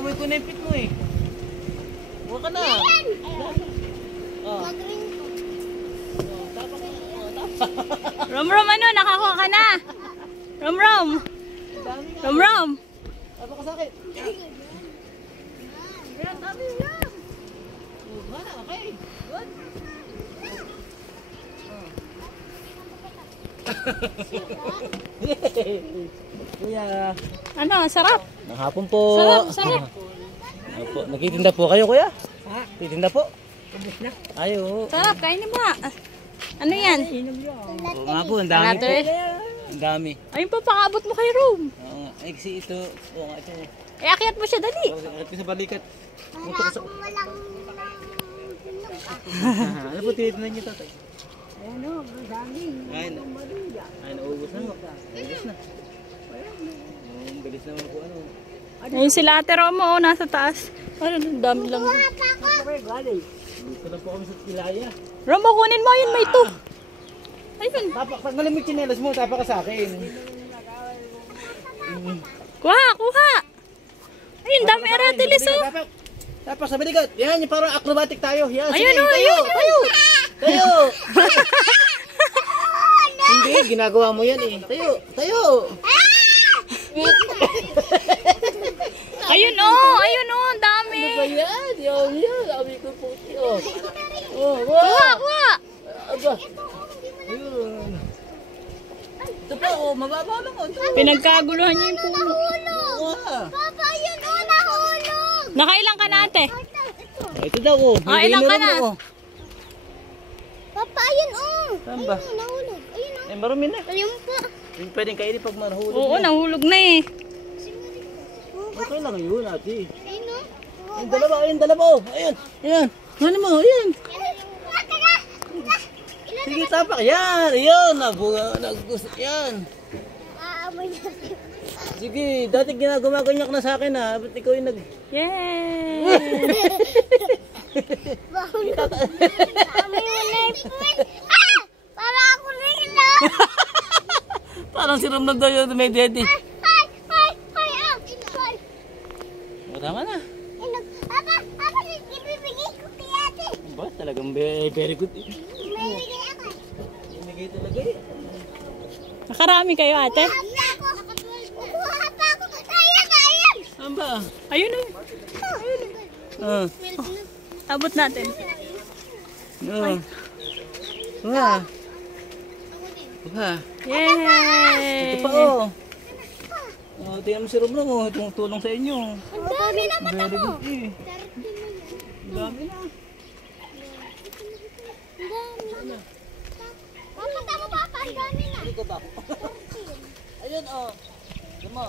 Naamoy ko na yung pit mo eh. Huwag ka na. Oh. Rom, ano? Nakakuha ka na. Rom. Tapa ka sa akin. Yan, dami yan. Okay. Good. Kuya. Ano? Sarap. Hapon po. Sarap. Opo, nagtitinda po kayo, kuya? Ha? Titinda po? Ayo. Sarap, kainin mo. Ano yan? Oo nga po, ang dami po. Ang dami. Ayun pa, pakaabot mo kay Rom. Oo nga. Ay, kasi ito. Oo nga, ito. Akyat mo siya, dali. Akyat ko sa balikat. Ano po, tinitindan niyo, tatay? Ano, madami. Ay, naubos na mo. Naubos na. Ang galis naman po, ano. Ayun sila Ate Romo, nasa taas. Ano, dami lang. Dito lang po kami sa Pilaya. Romo, kunin mo, yun may ito. Ayun. Pag malamig chinelas mo, tapa ka sa akin. Kuha. Ayun, dami aratilis, oh. Tapa sa balikat. Yan, yung parang acrobatic tayo. Yan, Ayun, sige, oh, tayo. Hindi, ginagawa mo yan eh. Tayo. Ayun, ang dami. Yan, yan. Sabi ko po. Kuha. Aba. Ayun. Ito pa, mababa lang. Pinagkaguluhan niya yung puno. Papa, yun nahulog. Nakailang ka na, Ate? Ito daw, ilang ka na? Papa, yun Saan ba? nahulog. Ayun Eh, marumi na. Ayun pa. Yung pwedeng kainin pag marahulog. Oo, nahulog na eh. Okay lang yun, ate. Ayun Ayun, dalawa. Ayan. Ano mo, ayan. Sige, tapak. Yan. Naggusto. Yan. Sige, dati gumagawin na sa akin ha. Ba't ikaw yung Yay! Para ako rin na. Parang si Rom na daw yun, may daddy. Ay. Tama na. Papa, ibibigay ko kay ate. Ba, talagang very good. May bigay ako. Binigay talaga eh. Nakarami kayo, Ate? Kuha pa ako. Ayan. Saan ba? Ayun eh. Abot natin. Yay! Ito pa tingnan mo si Rom lang itong tulong sa inyo. Ang dami naman Very ako. good eh. Ang dami na. Papa, tama papa. Ang dami na. Ayun Tama.